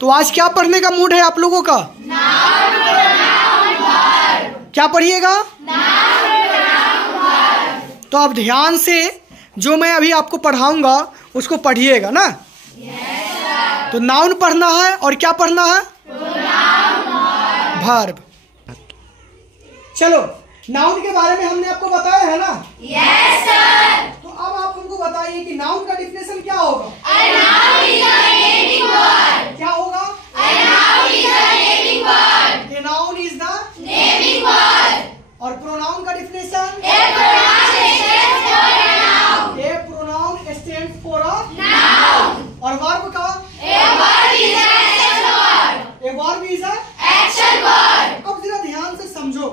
तो आज क्या पढ़ने का मूड है आप लोगों का? क्या पढ़िएगा? तो अब ध्यान से जो मैं अभी आपको पढ़ाऊंगा उसको पढ़िएगा ना। तो नाउन पढ़ना है और क्या पढ़ना है? वर्ब। चलो, नाउन के बारे में हमने आपको बताया है ना? Yes sir. तो अब आप हमको बताइए कि नाउन का डिफिनेशन क्या होगा? A noun is a naming word. क्या होगा? A noun is a naming word. A noun is the Naming word. और प्रोनाउन का definition? A pronoun stands for a noun. A pronoun stands for a Noun. और verb का? A verb is an action word. A verb is a. Action word. अब जरा ध्यान से समझो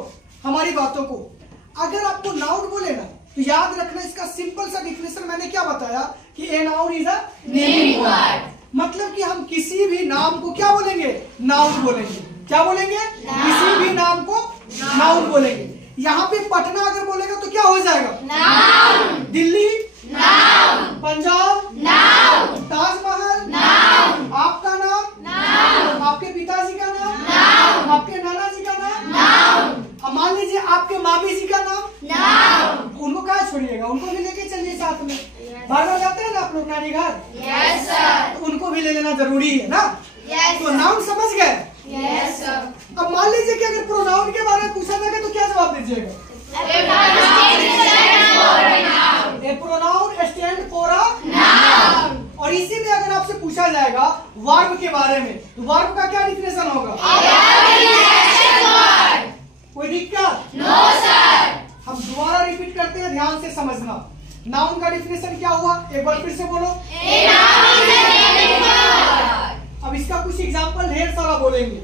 हमारी बातों को। अगर आपको नाउन बोले ना तो याद रखना इसका सिंपल सा डिफिनेशन मैंने क्या बताया कि ए noun is a naming word. मतलब कि हम किसी भी नाम को क्या बोलेंगे? नाउन बोलेंगे। क्या बोलेंगे? किसी भी नाम को नाउन बोलेंगे। यहाँ पे पटना अगर बोलेगा तो क्या हो जाएगा? Noun. Delhi, Noun. Punjab, Noun. Taj Mahal, Noun. आपका नाम, Noun. आपके पिताजी का नाम, Noun. आपके नाना जी का नाम, Noun. अब मान लीजिए आपके मामी जी का नाम, Noun. उनको कहाँ छोड़िएगा? उनको भी लेके चलिए साथ में। बार बार जाते हैं ना आप लोग नानी घर, Yes sir. तो उनको भी ले लेना जरूरी है ना। Yes तो sir. नाउन समझ गए। Yes sir. अब मान लीजिए कि अगर प्रोनाउन के बारे में पूछा जाएगा तो क्या जवाब दीजिएगा? A pronoun stands for a noun. A pronoun stand for a. Noun. और इसी में अगर आपसे पूछा जाएगा वर्ब के बारे में तो वर्ब का क्या डिफिनेशन होगा? A verb is an action word. कोई दिक्कत? No sir. हम दोबारा रिपीट करते हैं, ध्यान से समझना। नाउन का डिफिनेशन क्या हुआ? एक बार फिर से बोलो। A noun is a naming word. अब इसका कुछ एग्जांपल ढेर सारा बोलेंगे,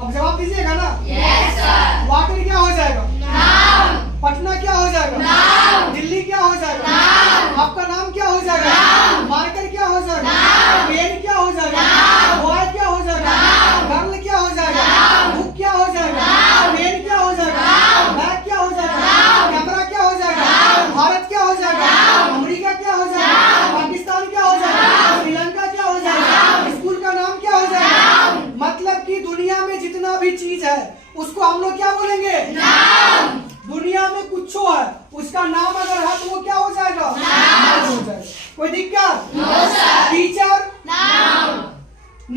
अब जवाब दीजिएगा ना। Yes sir. वाटर क्या हो जाएगा? Noun. पटना क्या हो जाएगा? Noun. दिल्ली क्या हो जाएगा? Noun. आपका नाम क्या हो जाएगा? Noun. मार्कर क्या हो जाएगा? Noun. पेन क्या हो जाएगा? Noun. बॉय क्या हो जाएगा? Noun. गर्ल क्या हो जाएगा? Noun. बुक क्या हो जाएगा? Noun. पेन क्या हो जाएगा? Noun. बैग क्या हो जाएगा? Noun. कैमरा क्या हो जाएगा? Noun. भारत क्या हो जाएगा? Noun. अमेरिका क्या हो जाएगा? Noun. पाकिस्तान क्या हो जाएगा? Noun. श्रीलंका क्या हो जाएगा? Noun. स्कूल का नाम क्या हो जाएगा? Noun. मतलब कि दुनिया में जितना भी चीज है उसको हम लोग क्या बोलेंगे? Noun. दुनिया में कुछ है उसका नाम अगर है तो वो क्या हो जाएगा? Noun. हो जाएगा। कोई दिक्कत? No sir. Teacher, Noun.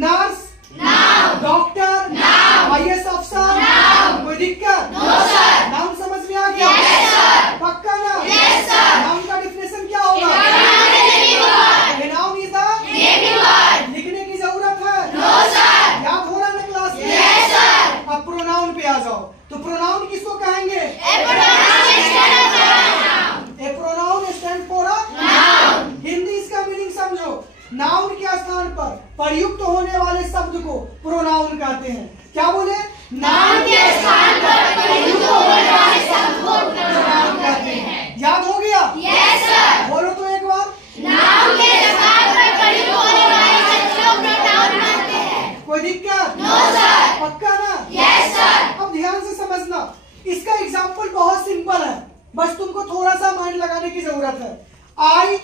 Nurse, Noun. Doctor, Noun. IAS अफसर, Noun. कोई दिक्कत? No sir. नाम समझ में आ गया? Yes sir. पक्का ना? Yes sir. नाम का डिफिनेशन क्या A होगा? pronoun is a naming word. ये noun is a. Naming word. लिखने की जरूरत है? No sir. याद हो रहा है ना क्लास में? Yes sir. अब प्रोनाउन पे आ जाओ। तो प्रोनाउन किसको कहेंगे? A pronoun stands for a noun. A pronoun stand for a. Noun. Hindi इसका मीनिंग समझो। नाउन के स्थान पर प्रयुक्त होने वाले शब्द को प्रोनाउन कहते हैं। क्या बोले? नाउन के स्थान पर प्रयुक्त होने वाले शब्द को प्रोनाउन कहते हैं। याद हो गया? Yes sir. बोलो तो एक बार। नाउन के स्थान पर प्रयुक्त होने वाले शब्द को प्रोनाउन कहते हैं। कोई दिक्कत? No sir. पक्का ना? Yes sir. अब ध्यान से समझना, इसका एग्जाम्पल बहुत सिंपल है, बस तुमको थोड़ा सा माइंड लगाने की जरूरत है। आई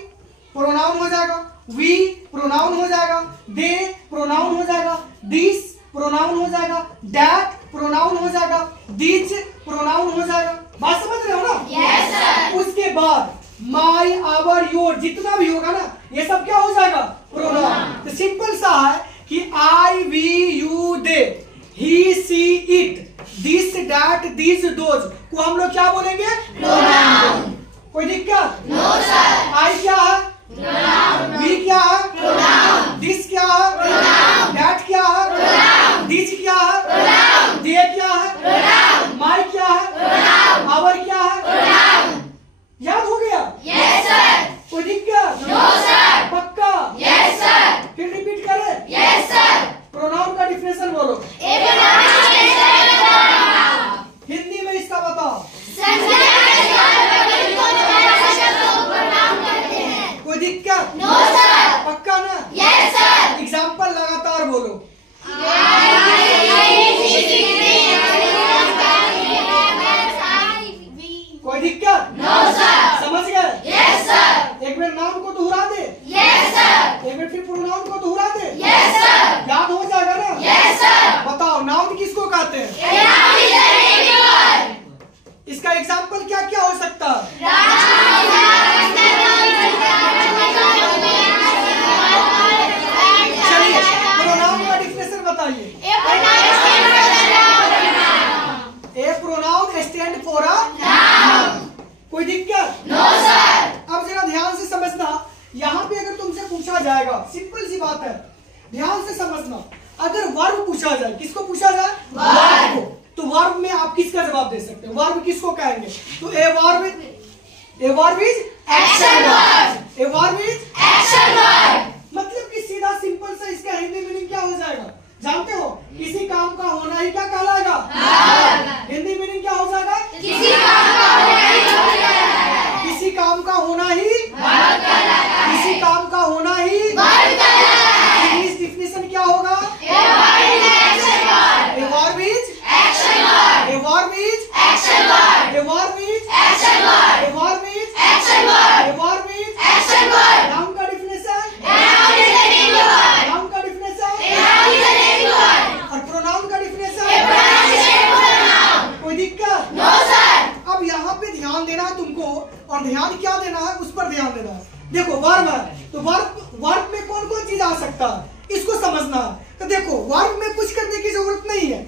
प्रोनाउन हो जाएगा, वी प्रोनाउन हो जाएगा, दे प्रोनाउन हो जाएगा, दिस प्रोनाउन हो जाएगा, दैट प्रोनाउन हो जाएगा, दिस प्रोनाउन हो जाएगा। बात समझ रहे हो ना? Yes sir. उसके बाद माई, आवर, योर जितना भी होगा ना ये सब क्या हो जाएगा? प्रोनाउन। तो सिंपल सा है कि I, we, you, they, he, she, it, this, that, this, those को हम लोग क्या बोलेंगे? Pronoun. कोई दिक्कत? No sir. आई क्या है? Pronoun. वी क्या है? Pronoun. दिस क्या है? Pronoun. दैट क्या है? Pronoun. दिस क्या है? Pronoun. दे क्या है? Pronoun. माई क्या है? Pronoun. आवर क्या है? Pronoun. याद हो गया? Yes sir. कोई दिक्कत? No sir. पक्का? Yes sir. फिर रिपीट करें। Yes sir. प्रोनाउन का डिफिनेशन बोलो। A pronoun stands for a noun. Hindi में इसका बताओ। संज्ञा के स्थान पर प्रयुक्त होने वाले शब्द को pronoun कहते हैं। कोई दिक्कत? No sir. पक्का ना? Yes sir. जाएगा। सिंपल सी बात है, ध्यान से समझना। अगर वर्ब पूछा जाए, किसको पूछा जाए? वर्ब को। तो वर्ब में आप किसका जवाब दे सकते हैं? वर्ब किसको कहेंगे? तो ए verb is action verb. A verb is action verb. मतलब कि सीधा सिंपल सा इसका हिंदी मीनिंग क्या हो जाएगा? जानते हो? किसी काम का होना ही क्या कहलाएगा? हिंदी मीनिंग क्या हो जाएगा? किसी काम का होना ही किसी काम का होना ही किसी काम का होना ही इंग्लिश डिफिनेशन क्या होगा? A verb is action verb. A verb is action verb. A verb is action verb. A verb is action verb. A verb is action verb. Noun का definition noun is a name word. Noun का definition noun is a name word. और pronoun का definition pronoun is a pronoun. कोई दिक्कत? No sir. अब यहाँ पे ध्यान देना है तुमको, और ध्यान क्या देना है उस पर ध्यान देना है। देखो वर्ब है, तो वर्ब में कौन कौन चीज आ सकता है इसको समझना है। तो देखो वर्ब में कुछ करने की जरूरत नहीं है,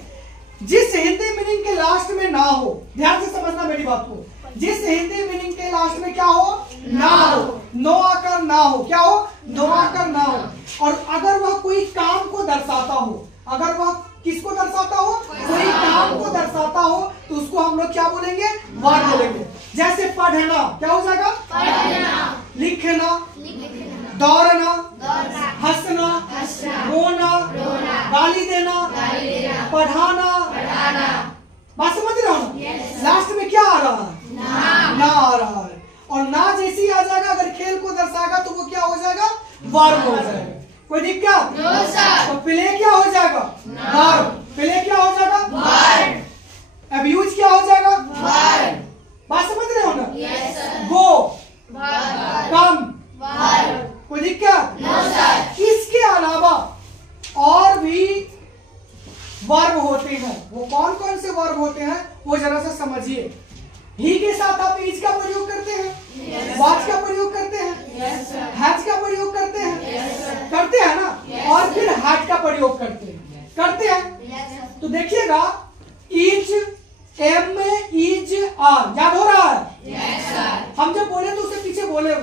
जिस हिंदी मीनिंग के लास्ट में ना हो, ध्यान से समझना मेरी बात को, जिस हिंदी मीनिंग के लास्ट में क्या हो? ना हो। नो आकर ना हो, क्या हो? नो आकर ना हो। और अगर वह कोई काम को दर्शाता हो, अगर वह किसको दर्शाता हो? कोई काम को दर्शाता हो, तो उसको हम लोग क्या बोलेंगे? वर्ब बोलेंगे। जैसे पढ़ना क्या हो जाएगा? पढ़ना। लिखना, दौड़ना, हंसना, हंसना, रोना, गाली देना, पढ़ाना। बात समझ रहे हो ना? लास्ट में क्या आ रहा है? ना आ रहा है। और ना जैसी आ जाएगा, अगर खेल को दर्शाएगा तो वो क्या हो जाएगा? वर्ब हो जाएगा। कोई दिक्कत? No sir. तो प्ले क्या हो जाएगा? वर्ब। प्ले क्या हो जाएगा? वर्ब। अब्यूज क्या हो जाएगा? वर्ब। बात समझ रहे हो ना? Yes sir. Go, verb. Come, verb. कोई दिक्कत? No sir. इसके अलावा और भी वर्ब होते हैं। वो कौन कौन से वर्ब होते हैं वो जरा सा समझिए। ही के साथ आप इज का प्रयोग करते हैं, वाज का प्रयोग करते हैं, हैज का प्रयोग करते हैं, करते हैं ना, और फिर हैड का प्रयोग करते हैं। तो देखिएगा, इज, एम, इज, आर याद हो रहा है? हम जब बोले तो उससे पीछे बोलो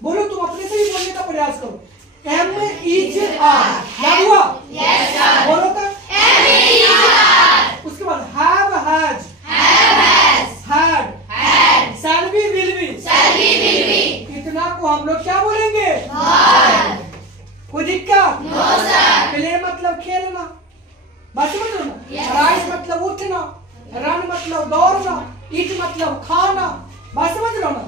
बोलो, तुम अपने से ही बोलने का प्रयास करो। एम, इज, आर याद हुआ? बोलो तो। उसके बाद have, has, had, shall be, will be, इतना को हम लोग क्या बोलेंगे? कोई दिक्कत? प्ले मतलब खेलना, बात समझ लो ना। राइज मतलब उठना, रन मतलब दौड़ना, ईट मतलब खाना, बात समझ लो ना।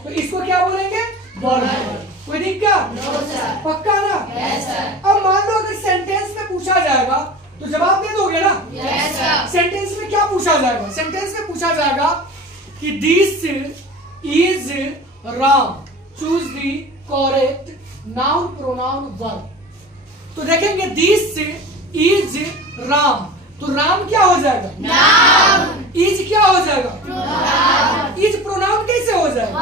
तो इसको क्या बोलेंगे? वर्ब। कोई दिक्कत? पक्का ना? अब मान लो अगर सेंटेंस में पूछा जाएगा तो जवाब दे दोगे ना? सेंटेंस में क्या पूछा जाएगा? सेंटेंस में पूछा जाएगा कि this is Ram, choose the correct noun pronoun verb. तो देखेंगे दिस इज राम, तो राम क्या हो जाएगा? नाउन। इज क्या हो जाएगा? प्रोनाउन। इज प्रोनाउन कैसे हो जाएगा?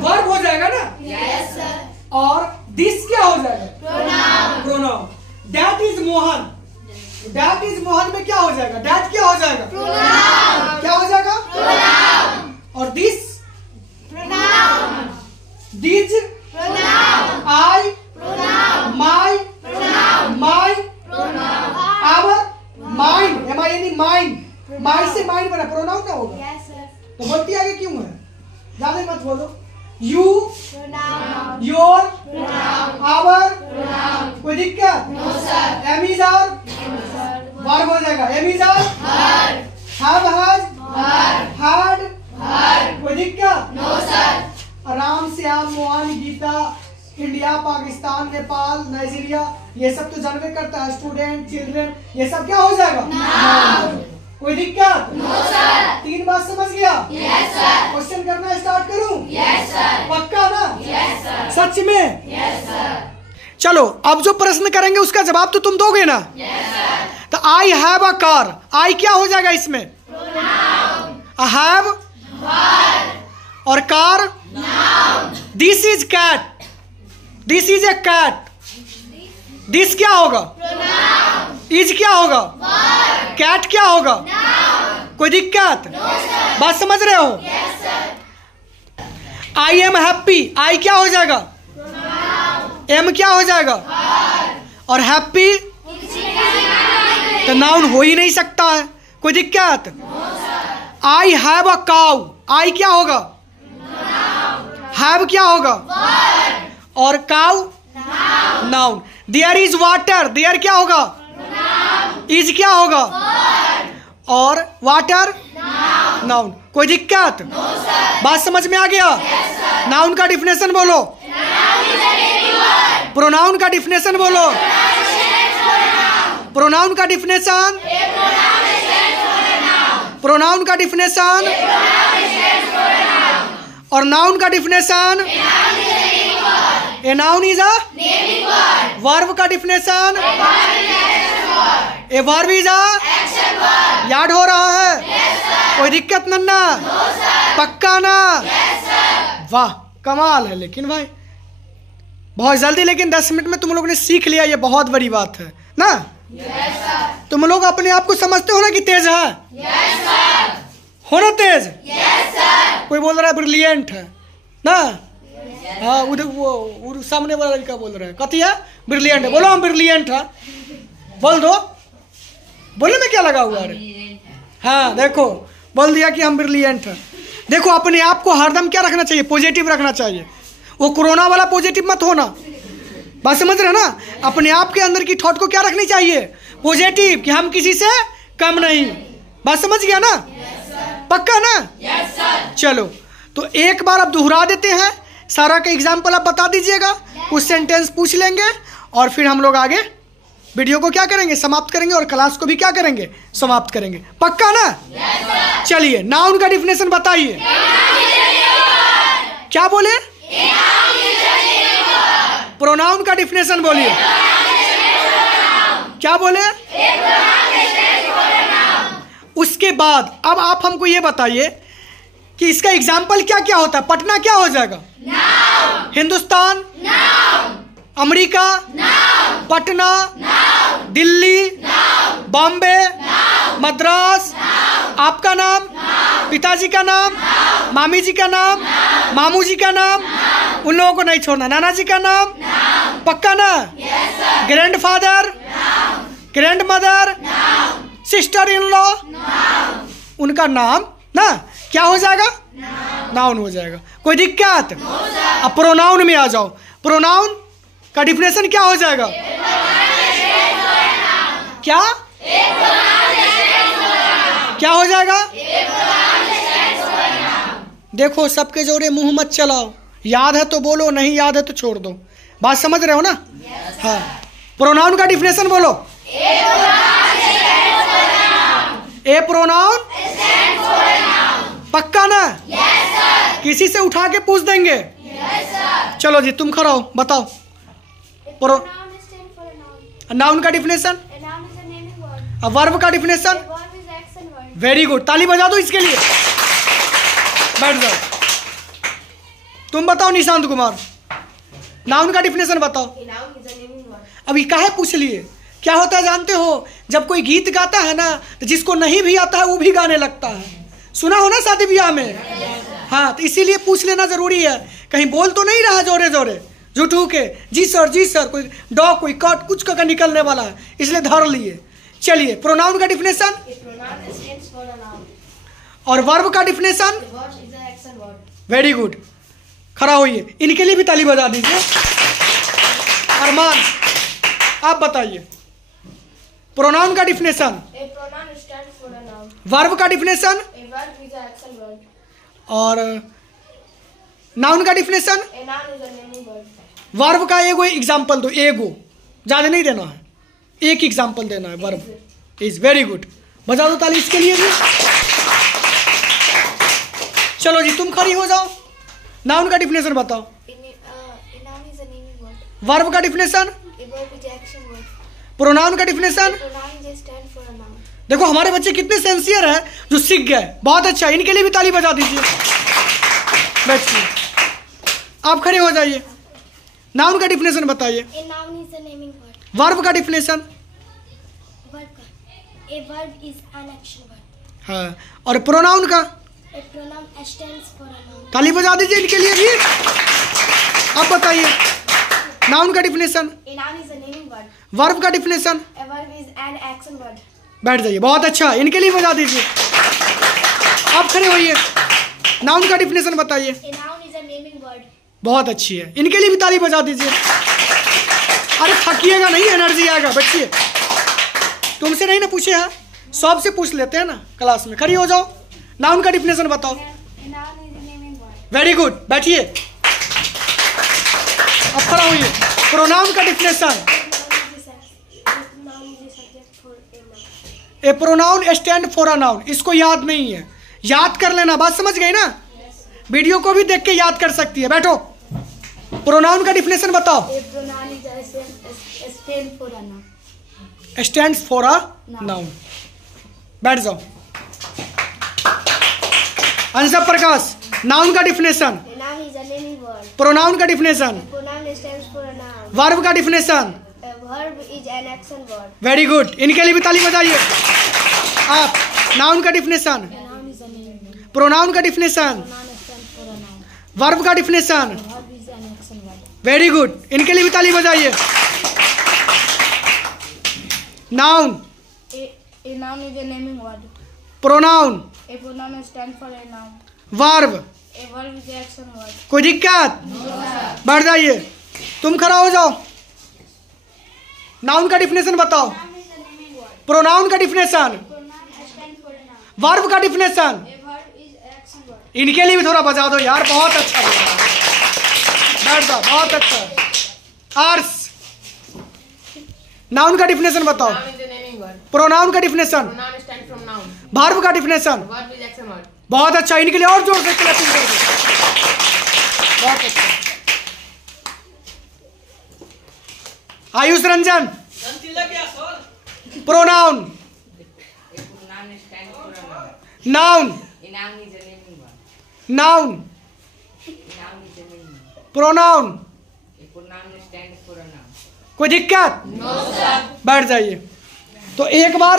वर्ब हो जाएगा ना? Yes sir. और दिस क्या हो जाएगा? Pronoun. Pronoun. That is Mohan, that is Mohan में क्या हो जाएगा? दैट क्या हो जाएगा? प्रोनाउन। क्या हो जाएगा? प्रोनाउन। और this, pronoun. These, pronoun. I, pronoun. My, pronoun. My, pronoun. Our, mind, M I N E, mind, mind से माइंड बना, प्रोनाउन ना होगा। Yes sir. तो बोलती आगे क्यों है? ज्यादा मत बोलो। You, pronoun. Your, pronoun. Our, pronoun. कोई दिक्कत? No sir. Am is are, verb हो जाएगा। Am is are, verb. Have, has, verb. Had, verb. कोई दिक्कत? No sir. Ram, Shyam, Mohan, Gita, India, Pakistan, Nepal, Nigeria, ये सब तो जानवे करता है। स्टूडेंट, चिल्ड्रन, ये सब क्या हो जाएगा? नाउन। कोई दिक्कत? No sir. 3 बात समझ गया? Yes sir. क्वेश्चन करना स्टार्ट करूं? Yes sir. पक्का ना? Yes sir. सच में? Yes sir. चलो अब जो प्रश्न करेंगे उसका जवाब तो तुम दोगे ना? Yes sir. तो आई हैव अ कार, आई क्या हो जाएगा इसमें? प्रोनाउन। I have, verb. और car, noun. This is cat, this is a cat, this क्या होगा? प्रोनाउन। इज क्या होगा? वर्ब। कैट क्या होगा? नाउन। कोई दिक्कत? No sir. बात समझ रहे हो? Yes sir. I am happy, I क्या हो जाएगा? प्रोनाउन। एम क्या हो जाएगा? और हैप्पी तो नाउन हो ही नहीं सकता है, कोई दिक्कत? आई हैव अ काउ, आई क्या होगा? हैव क्या होगा? और काउ नाउन। देयर इज वाटर, देयर क्या होगा? इज क्या होगा? और वाटर नाउन। कोई दिक्कत? बात समझ में आ गया? नाउन का डिफिनेशन बोलो, प्रोनाउन का डिफिनेशन बोलो, प्रोनाउन का डिफिनेशन, प्रोनाउन का डिफिनेशन और नाउन का definition. A noun is a verb का definition, a verb is a याद हो रहा है? कोई दिक्कत नन्ना? पक्का ना? वाह कमाल है। लेकिन भाई बहुत जल्दी, लेकिन 10 मिनट में तुम लोग ने सीख लिया, ये बहुत बड़ी बात है ना। तुम लोग अपने आप को समझते हो ना कि तेज है? हो ना तेज? कोई बोल रहा है ब्रिलियंट है ना? हाँ उधर वो सामने वाला लड़का बोल रहा है कथी है? ब्रिलियंट है। बोलो हम ब्रिलियंट है, बोल दो। बोलने में क्या लगा हुआ है? हाँ देखो बोल दिया कि हम ब्रिलियंट है। देखो अपने आप को हरदम क्या रखना चाहिए? पॉजिटिव रखना चाहिए। वो कोरोना वाला पॉजिटिव मत होना। बात समझ रहे ना? अपने आप के अंदर की थॉट को क्या रखनी चाहिए? पॉजिटिव, कि हम किसी से कम नहीं। बात समझ गया ना? पक्का ना? चलो तो एक बार अब दोहरा देते हैं, सारा का एग्जाम्पल आप बता दीजिएगा, कुछ सेंटेंस पूछ लेंगे और फिर हम लोग आगे वीडियो को क्या करेंगे? समाप्त करेंगे और क्लास को भी क्या करेंगे? समाप्त करेंगे। पक्का ना? चलिए नाउन का डिफिनेशन बताइए। क्या बोले? प्रोनाउन का डिफिनेशन बोलिए। क्या बोले? उसके बाद अब आप हमको ये बताइए कि इसका एग्जाम्पल क्या क्या होता है। पटना क्या हो जाएगा? हिंदुस्तान, अमेरिका, पटना, दिल्ली, बॉम्बे, मद्रास, आपका नाम, पिताजी का नाम, मामी जी का नाम, मामू जी का नाम, उन लोगों को नहीं छोड़ना, नाना जी का नाम, पक्का ना? Grand father, grand mother, sister in law, उनका नाम ना क्या हो जाएगा? नाउन हो जाएगा। कोई दिक्कत? अब प्रोनाउन में आ जाओ। प्रोनाउन का डिफिनेशन क्या हो जाएगा? क्या क्या हो जाएगा? देखो सबके जोरे मुंह मत चलाओ, याद है तो बोलो, नहीं याद है तो छोड़ दो। बात समझ रहे हो ना? हाँ प्रोनाउन का डिफिनेशन बोलो। ए प्रोनाउन पक्का ना? किसी से उठा के पूछ देंगे? चलो जी तुम खड़ा हो, बताओ। नाउन का डिफिनेशन, वर्ब का डिफिनेशन। वेरी गुड, ताली बजा दो इसके लिए। बैठ जाओ। तुम बताओ निशांत कुमार, नाउन का डिफिनेशन बताओ। अभी काहे पूछ लिए? क्या होता है जानते हो? जब कोई गीत गाता है ना तो जिसको नहीं भी आता है वो भी गाने लगता है। सुना हो ना शादी ब्याह में? हाँ तो इसीलिए पूछ लेना जरूरी है। कहीं बोल तो नहीं रहा जोरे जोरे झूठू के जी सर, कोई डॉग कोई कट कुछ का निकलने वाला है, इसलिए धर लिए। चलिए प्रोनाउन का डिफिनेशन और वर्ब का डिफिनेशन। वेरी गुड, खड़ा होइए, इनके लिए भी ताली बजा दीजिए। अरमान आप बताइए प्रोनाउन का डिफिनेशन, वर्ब का डिफिनेशन और नाउन का डिफिनेशन। वर्ब का एगो एग्जाम्पल दो, एगो, ज़्यादा नहीं देना है, एक एग्जाम्पल देना है। वर्ब इज वेरी गुड, बजा दो ताली इसके लिए भी। चलो जी तुम खड़ी हो जाओ, नाउन का डिफिनेशन बताओ। वर्ब का डिफिनेशन, प्रोनाउन का डिफिनेशन। देखो हमारे बच्चे कितने सेंसियर हैं जो सीख गए, बहुत अच्छा, इनके लिए भी ताली बजा दीजिए। बैठिए, आप खड़े हो जाइए। नाउन का डिफिनेशन बताइए। वर्ब का डिफिनेशन। हाँ, और प्रोनाउन का। ताली बजा दीजिए इनके लिए भी। अब बताइए नाउन का definition. A noun is a naming word. Verb का definition. A verb is an action word. बैठ जाइए, बहुत अच्छा, इनके लिए बजा दीजिए। आप खड़े होइए, नाउन का डिफिनेशन बताइए। A noun is a naming word. बहुत अच्छी है, इनके लिए भी ताली बजा दीजिए। अरे थकिएगा नहीं, एनर्जी आएगा। बच्चिए, तुमसे नहीं ना पूछे हैं, सबसे पूछ लेते हैं ना क्लास में। खड़ी हो जाओ, नाउन का डिफिनेशन बताओ। A noun is a naming word. Very good, बैठिए। अब खड़ा होइए, प्रोनाउन का definition. Noun is a subject for a noun. A pronoun stand for a noun. इसको याद नहीं है, याद कर लेना। बात समझ गई ना? वीडियो को भी देख के याद कर सकती है। बैठो, प्रोनाउन का डिफिनेशन बताओ। A pronoun is a stand for a noun. Stand for a noun. बैठ जाओ। अंशुल प्रकाश, नाउन का definition. A noun is a naming word. Pronoun का definition. A pronoun stands for a noun. Verb का definition. A verb is an action word. Very good, इनके लिए भी ताली बजाइए। आप, नाउन का definition. A noun is a naming word. Pronoun का definition. Noun stands for a noun. Verb का definition. A verb is an action word. Very good, इनके लिए भी ताली बजाइए। Noun. A noun is a naming word. Pronoun. A pronoun stands for a noun. Verb. A verb is an action word. कोई दिक्कत? बढ़ जाइए, तुम खड़ा हो जाओ। नाउन का डिफिनेशन बताओ। Noun is a naming word. Pronoun का definition. Pronoun stands for a noun. Verb का definition. A verb is an action word. इनके लिए भी थोड़ा बजा दो यार, बहुत अच्छा बोला। बैठ जाओ, बहुत अच्छा। आर्स, नाउन का डिफिनेशन बताओ। Noun is a naming word. Pronoun का definition. Pronoun stands from noun. Verb का definition. Verb is action word. बहुत अच्छा, इनके लिए और जोर से क्लैपिंग कर दो। बहुत अच्छा। Ayush Ranjan, pronoun. A pronoun stands for a noun. Noun. A noun is a naming word. Noun. A noun is a naming word. Pronoun. A pronoun stands for a noun. कोई दिक्कत? No sir. बैठ जाइए। तो एक बार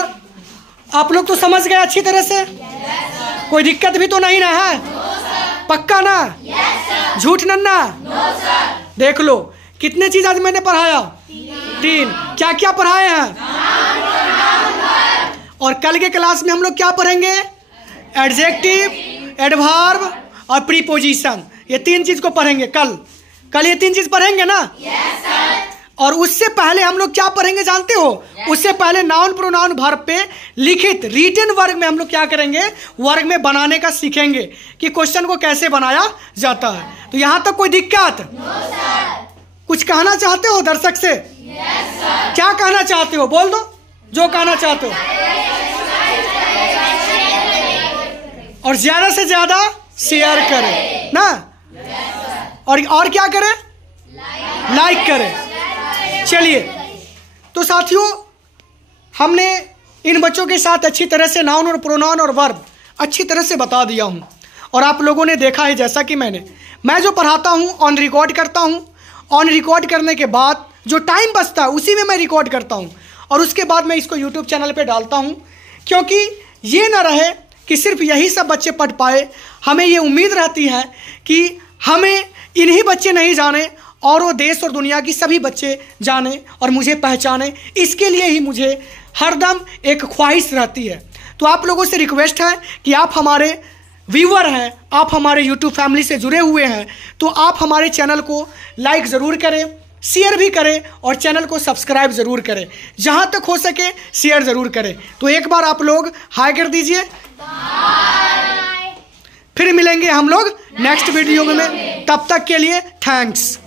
आप लोग तो समझ गए अच्छी तरह से? कोई दिक्कत भी तो नहीं ना है? पक्का ना? झूठ नन्ना? देख लो कितने चीज आज मैंने पढ़ाया। 3। क्या क्या पढ़ाए हैं? और कल के क्लास में हम लोग क्या पढ़ेंगे? एडजेक्टिव, एडवर्ब और प्रीपोजिशन। ये 3 चीज को पढ़ेंगे कल। कल ये 3 चीज पढ़ेंगे ना? और उससे पहले हम लोग क्या पढ़ेंगे जानते हो? उससे पहले नाउन, प्रोनाउन, वर्ब पे लिखित रिटन वर्ग में हम लोग क्या करेंगे? वर्ग में बनाने का सीखेंगे कि क्वेश्चन को कैसे बनाया जाता है। तो यहाँ तक कोई दिक्कत? कुछ कहना चाहते हो दर्शक से? क्या कहना चाहते हो? बोल दो जो कहना चाहते हो। और ज्यादा से ज्यादा शेयर करें ना, और क्या करें? लाइक करें। चलिए, तो साथियों हमने इन बच्चों के साथ अच्छी तरह से नाउन और प्रोनाउन और वर्ब अच्छी तरह से बता दिया हूँ। और आप लोगों ने देखा है जैसा कि मैं जो पढ़ाता हूँ ऑन रिकॉर्ड करता हूँ। ऑन रिकॉर्ड करने के बाद जो टाइम बचता है उसी में मैं रिकॉर्ड करता हूँ और उसके बाद मैं इसको यूट्यूब चैनल पे डालता हूँ, क्योंकि ये ना रहे कि सिर्फ यही सब बच्चे पढ़ पाए। हमें ये उम्मीद रहती है कि हमें इन्हीं बच्चे नहीं जाने और वो देश और दुनिया की सभी बच्चे जाने और मुझे पहचाने। इसके लिए ही मुझे हरदम एक ख्वाहिश रहती है। तो आप लोगों से रिक्वेस्ट है कि आप हमारे व्यूअर हैं, आप हमारे यूट्यूब फैमिली से जुड़े हुए हैं, तो आप हमारे चैनल को लाइक ज़रूर करें, शेयर भी करें और चैनल को सब्सक्राइब ज़रूर करें। जहाँ तक हो सके शेयर ज़रूर करें। तो एक बार आप लोग हाय कर दीजिए। फिर मिलेंगे हम लोग नेक्स्ट वीडियो में। तब तक के लिए थैंक्स।